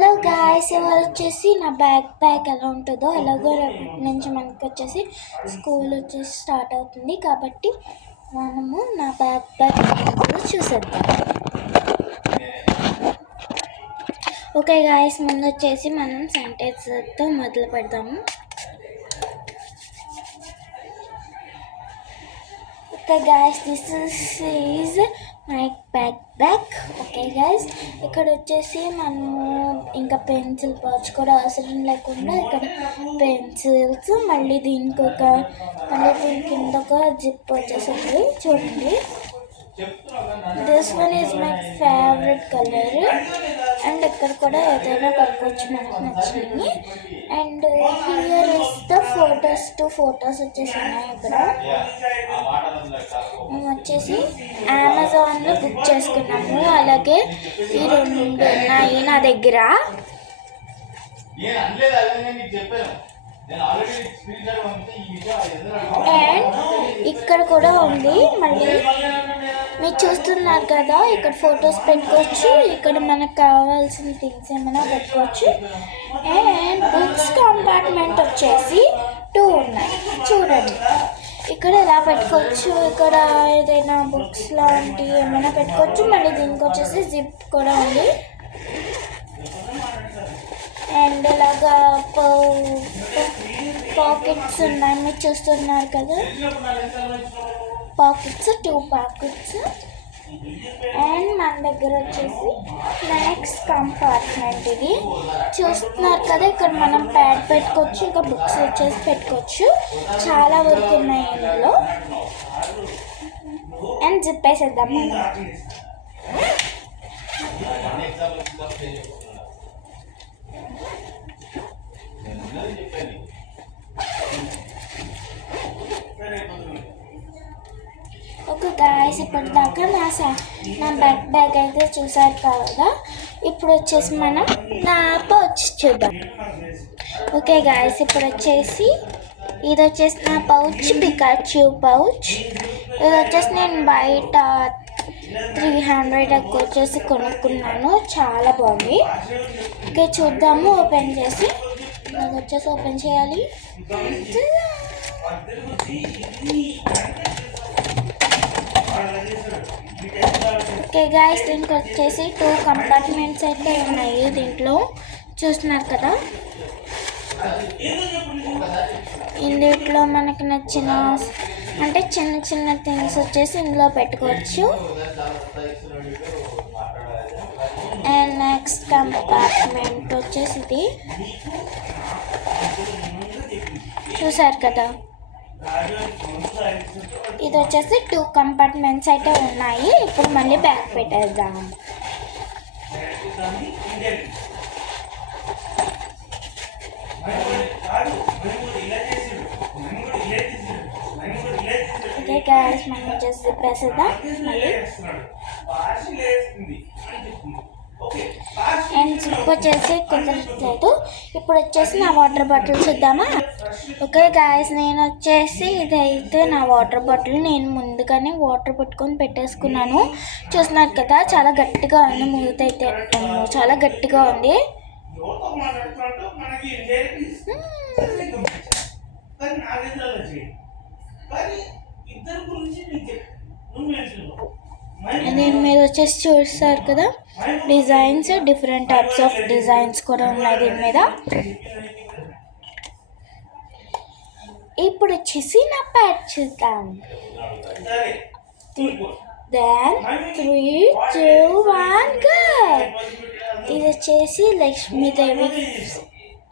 Hello guys, ఇవాళ వచ్చేసి నా బ్యాక్ ప్యాక్ ఎలా ఉంటుందో, ఎలాగో రేపటి నుంచి మనకి వచ్చేసి స్కూల్ వచ్చేసి స్టార్ట్ అవుతుంది కాబట్టి మనము నా బ్యాక్ ప్యాక్ చూసేద్దాం. ఓకే గాయ్స్, ముందు వచ్చేసి మనం శానిటైజర్తో మొదలు పెడదాము. Okay guys, this is my back. Okay guys, ఇక్కడ వచ్చేసి మనము ఇంకా పెన్సిల్ పౌచ్ కూడా అవసరం లేకుండా ఇక్కడ పెన్సిల్స్, మళ్ళీ దీని కింద ఒక జిప్ వచ్చేసింది చూడండి. This one is my favourite colour. And ఇక్కడ కూడా ఏదైనా పట్టుకోవచ్చు మనకు నచ్చినవి. And here is the photos వచ్చేసి ఉన్నాయి. ఇక్కడ మేము వచ్చేసి అమెజాన్లో బుక్ చేసుకున్నాము. అలాగే ఈ రెండు ఉన్నాయి నా దగ్గర. అండ్ ఇక్కడ కూడా ఉంది. మళ్ళీ మీరు చూస్తున్నారు కదా, ఇక్కడ ఫొటోస్ పెట్టుకోవచ్చు, ఇక్కడ మనకు కావాల్సిన థింగ్స్ ఏమైనా పెట్టుకోవచ్చు. అండ్ బుక్స్ కంపార్ట్మెంట్ వచ్చేసి 2 ఉన్నాయి చూడండి. ఇక్కడ ఎలా పెట్టుకోవచ్చు, ఇక్కడ ఏదైనా బుక్స్ లాంటివి ఏమైనా పెట్టుకోవచ్చు. మళ్ళీ దీనికి వచ్చేసి జిప్ కూడా ఉంది. అండ్ ఇలాగా పాకెట్స్ ఉన్నాయి, మీరు చూస్తున్నారు కదా, పాకెట్స్ 2 పాకెట్స్. అండ్ మన దగ్గర వచ్చేసి నెక్స్ట్ కంపార్ట్మెంట్ ఇది చూస్తున్నారు కదా, ఇక్కడ మనం ప్యాడ్ పెట్టుకోవచ్చు, ఇంకా బుక్స్ వచ్చేసి పెట్టుకోవచ్చు. చాలా వరకు ఉన్నాయి ఇందులో. అండ్ జిప్ వేసేద్దాం మనం. ఓకే గాయ్స్, ఇప్పటిదాకా నా బ్యాగ్ అయితే చూసారు కదా. ఇప్పుడు వచ్చేసి మనం నా పౌచ్ చూద్దాం. ఓకే గాయ్స్, ఇప్పుడు వచ్చేసి ఇది వచ్చేసి నా పౌచ్, పికాచు పౌచ్. ఇది వచ్చేసి నేను బయట 300 వచ్చేసి కొనుక్కున్నాను. చాలా బాగుంది. ఓకే చూద్దాము, ఓపెన్ చేసి. అది వచ్చేసి ఓపెన్ చేయాలి. ఓకే గాయ్స్, దీనికి వచ్చేసి 2 కంపార్ట్మెంట్స్ అయితే ఉన్నాయి. దీంట్లో చూస్తున్నారు కదా, ఇందులో మనకి నచ్చిన అంటే చిన్న థింగ్స్ వచ్చేసి ఇందులో పెట్టుకోవచ్చు. అండ్ నెక్స్ట్ కంపార్ట్మెంట్ వచ్చేసి ఇది చూసారు కదా, ఇది వచ్చేసి 2 కంపార్ట్మెంట్స్ అయితే ఉన్నాయి. ఇప్పుడు మళ్ళీ బ్యాగ్ పెట్టేద్దాం. ఓకే గాయ్స్, మనం వచ్చేసి జిప్ వేసేద్దాం మళ్ళీ. అండ్ జిప్ వచ్చేసి కుదరట్లేదు. ఇప్పుడు వచ్చేసి నా వాటర్ బాటిల్ చూద్దామా. ఓకే గాయ్స్, నేను వచ్చేసి ఇదైతే నా వాటర్ బాటిల్. నేను ముందుగానే వాటర్ పట్టుకొని పెట్టేసుకున్నాను. చూస్తున్నారు కదా, చాలా గట్టిగా ఉంది. మూత అయితే చాలా గట్టిగా ఉంది. దీని మీద వచ్చేసి చూస్తారు కదా, designs, different types of designs కూడా ఉన్నాయి దీని మీద. ఇప్పుడు వచ్చేసి నా ప్యాడ్ చూద్దాం. Then 3, 2, 1 go. ఇది వచ్చేసి లక్ష్మీదేవి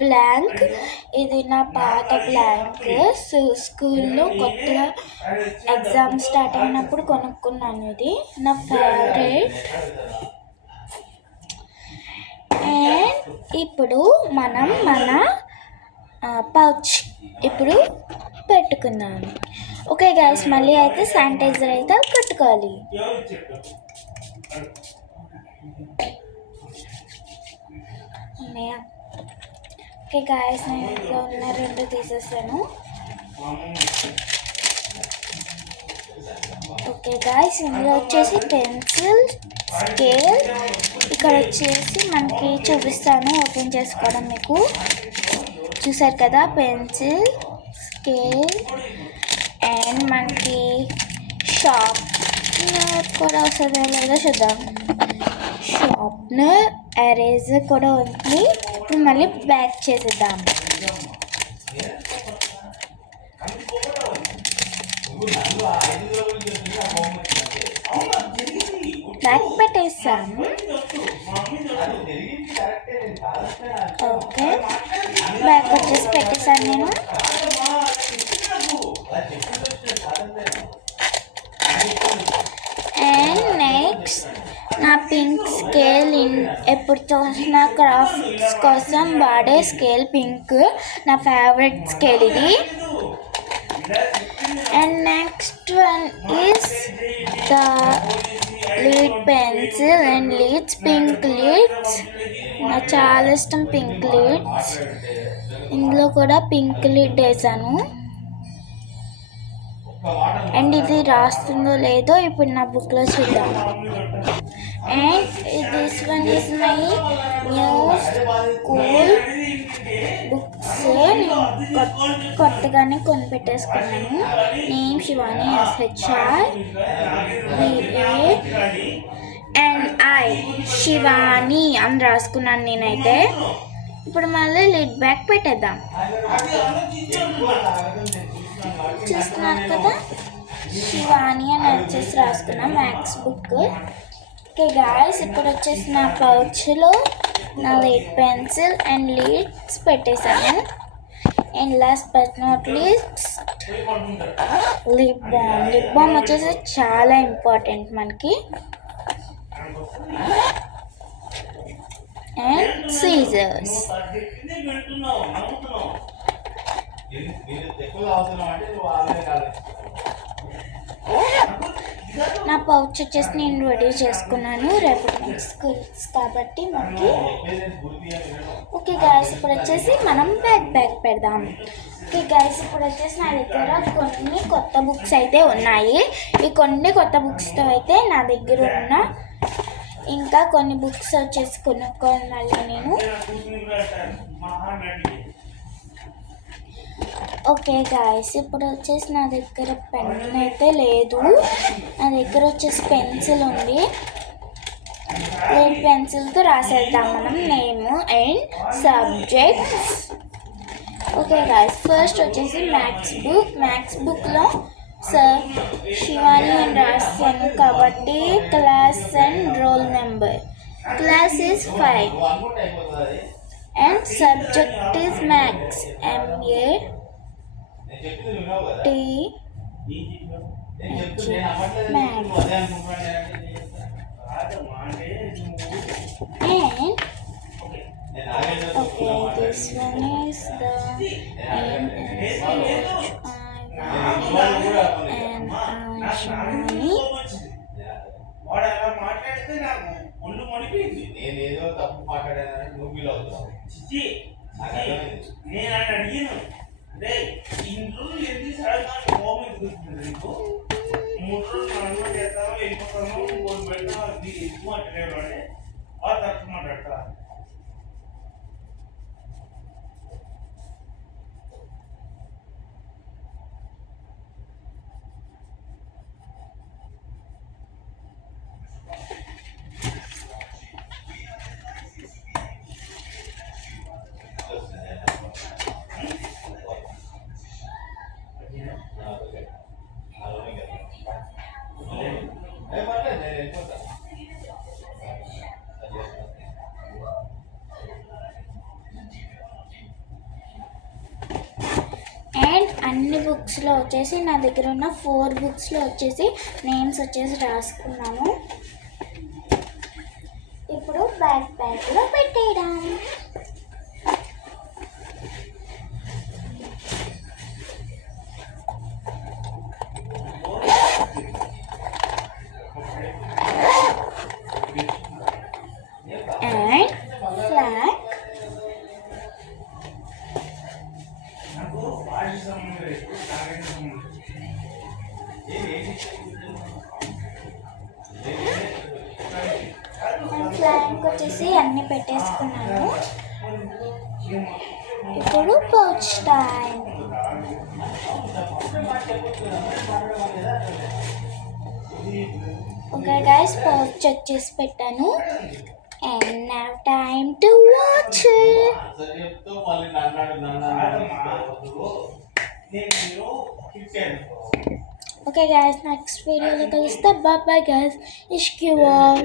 బ్లాంక్. ఇది నా పాత బ్లాంక్. స్కూల్లో కొత్తగా ఎగ్జామ్ స్టార్ట్ అయినప్పుడు కొనుక్కున్నాను. ఇది నా ఫేవరెట్. అండ్ ఇప్పుడు మనం మన పౌచ్ ఇప్పుడు పెట్టుకున్నాను. ఓకే గాయ్స్, మళ్ళీ అయితే శానిటైజర్ అయితే పెట్టుకోవాలి. ఓకే గాయ్స్, నేను ఇంట్లో ఉన్న 2 తీసేసాను. ఓకే గాయ్స్, ఇందులో వచ్చేసి పెన్సిల్, స్కేల్. ఇక్కడ వచ్చేసి మనకి చూపిస్తాను ఓపెన్ చేసుకోవడం. మీకు చూసారు కదా, పెన్సిల్, స్కేల్ అండ్ మనకి షార్ప్నర్ కూడా వస్తుందో లేదో చూద్దాం. షార్ప్నర్, ఎరేజర్ కూడా ఉంది. ఇప్పుడు మళ్ళీ బ్యాక్ చేసేద్దాం. బ్యాక్ పెట్టేసాము. ఓకే, బ్యాక్ వచ్చేసి పెట్టేసాను నేను. అండ్ నెక్స్ట్ నా పింక్ స్కేల్. ఎప్పుడు చూసిన క్రాఫ్ట్స్ కోసం వాడే స్కేల్ పింక్, నా ఫేవరెట్ స్కేల్ ఇది. And next one is the lead pencil and leads, pink leads. నాకు చాలా ఇష్టం పింక్ లీడ్స్. ఇందులో కూడా పింక్ లీడ్ వేసాను. అండ్ ఇది రాస్తుందో లేదో ఇప్పుడు నా బుక్లో చూద్దాం. And this one is my new school books. కొత్తగానే కొనిపెట్టేసుకున్నాను. Name Shivani, SHR VA and I Shivani అని రాసుకున్నాను నేనైతే. ఇప్పుడు మళ్ళీ లిడ్ బ్యాక్ పెట్టేద్దాం. చూస్తున్నారు కదా, శివాని అని వచ్చేసి రాసుకున్నాం మ్యాథ్స్ బుక్. ఓకే గాయ్స్, ఇప్పుడు వచ్చేసి నా పౌచ్లో నా లీడ్ పెన్సిల్ అండ్ లీడ్స్ పెట్టేశాను. And last but not least lip balm. Lip balm వచ్చేసి చాలా ఇంపార్టెంట్ మనకి. And scissors. నా పౌచ్ వచ్చేసి నేను రెడీ చేసుకున్నాను, రేపు స్కూల్స్ కాబట్టి మనకి. ఓకే గాయస్, ఇప్పుడు వచ్చేసి మనం బ్యాక్ పెడదాం. ఓకే గాయస్, ఇప్పుడు వచ్చేసి నా దగ్గర కొన్ని కొత్త బుక్స్ అయితే ఉన్నాయి. ఈ కొన్ని కొత్త బుక్స్తో అయితే నా దగ్గర ఉన్న ఇంకా కొన్ని బుక్స్ వచ్చేసి కొనుక్కోవాలి మళ్ళీ నేను. ఓకే గాయస్, ఇప్పుడు వచ్చేసి నా దగ్గర పెన్ అయితే లేదు. నా దగ్గర వచ్చేసి పెన్సిల్ ఉంది. లీడ్ పెన్సిల్తో రాసేద్దాం మనం name and subjects. Okay guys, first వచ్చేసి మ్యాథ్స్ బుక్లో శివాని అని రాశాను కాబట్టి class and roll number. Class is 5 and subject is maths, MATH. And okay, this one is the and Shivani. నేనేదో తప్పు మాట్లాడానని నువ్వు ఫీల్ అవుతావు. నేను ఆయన అడిగాను, రే ఇంట్లో ఏంటి సడన్గా కోపం ఎందుకు నీకు? 3 రోజులు మనం చేస్తాము, వెళ్ళిపోతాము, ఫోన్ పెడతాము, అది ఎక్కువ మాట్లాడేవాడే బాగా తక్కువ మాట్లాడతా. అండ్ అన్ని బుక్స్లో వచ్చేసి నా దగ్గర ఉన్న 4 బుక్స్లో వచ్చేసి నేమ్స్ వచ్చేసి రాసుకున్నాను. ఇప్పుడు బ్యాగ్లో పెట్టేయడం. And flag. చేసుకున్నాను. ఇప్పుడు pouch time. Okay guys, pouch check చేసి పెట్టాను. And now time to watch. Okay guys, next వీడియోలో కలుస్తా. Bye bye guys. ఇష్క్ యూ ఆల్.